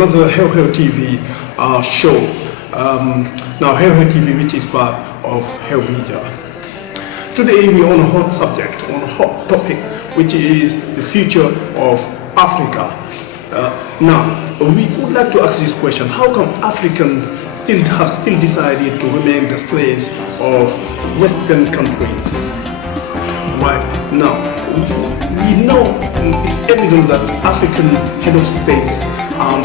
another Hell Hell TV show. Now Hell Hell TV, which is part of Hell Media. Today we are on a hot subject, on a hot topic, which is the future of Africa. Now, we would like to ask this question: how come Africans still decided to remain the slaves of Western countries? Why? Now, we know it's evident that African head of states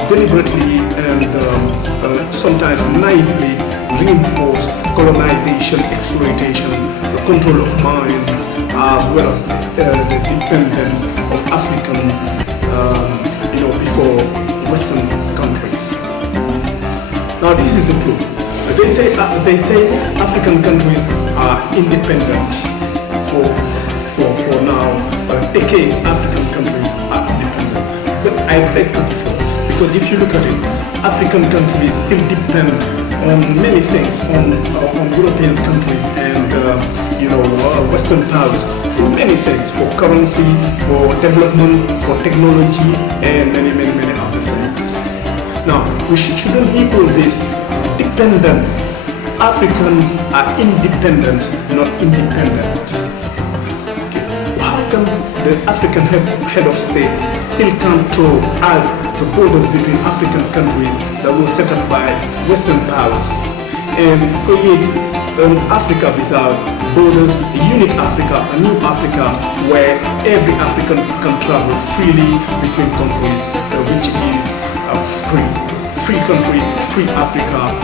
deliberately and sometimes naively reinforce colonization, exploitation, the control of mines, as well as the dependence of Africans, before Western countries. Now, this is the proof. They say African countries are independent for now. Decades, African countries are independent. But I beg to differ, because if you look at it, African countries still depend on many things, on European countries and Western powers for many things, for currency, for development, for technology, and many other things. Now, we shouldn't equal this dependence. Africans are independent, not independent. Okay. How come the African head of states still can't throw out the borders between African countries that were set up by Western powers and create an Africa without borders, a unique Africa, a new Africa, where every African can travel freely between countries, which is a free country, free Africa,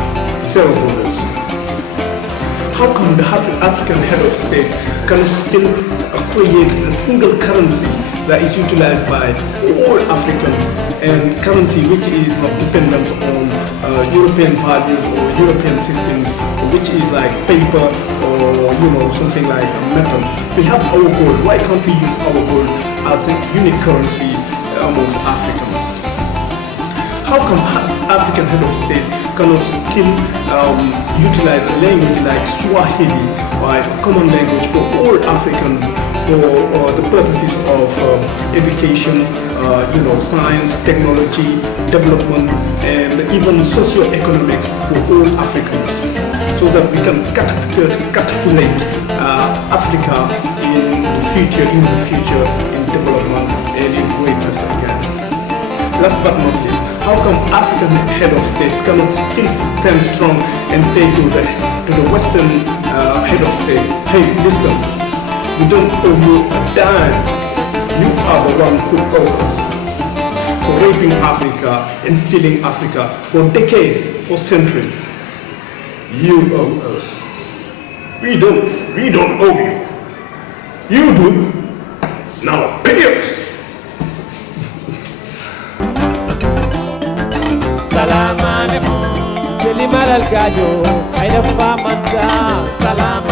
zero borders? How come the African head of state can still create a single currency that is utilized by all Africans, and currency which is not dependent on European values or European systems, which is like paper or something like metal? We have our gold. Why can't we use our gold as a unique currency amongst Africans? How come African head of state cannot still utilize a language like Swahili, or a common language for all Africans, for the purposes of education, science, technology, development, and even socio-economics for all Africans, so that we can catapult Africa in the future, in development and in greatness again. Last but not least, how come African head of states cannot still stand strong and say to the Western head of states, hey, listen, we don't owe you a dime. You are the one who owe us for raping Africa and stealing Africa for decades, for centuries. You owe us. We don't owe you. You do. Now pay us. Salam alaikum, Selim al Gajo, Aina Famanta, Salam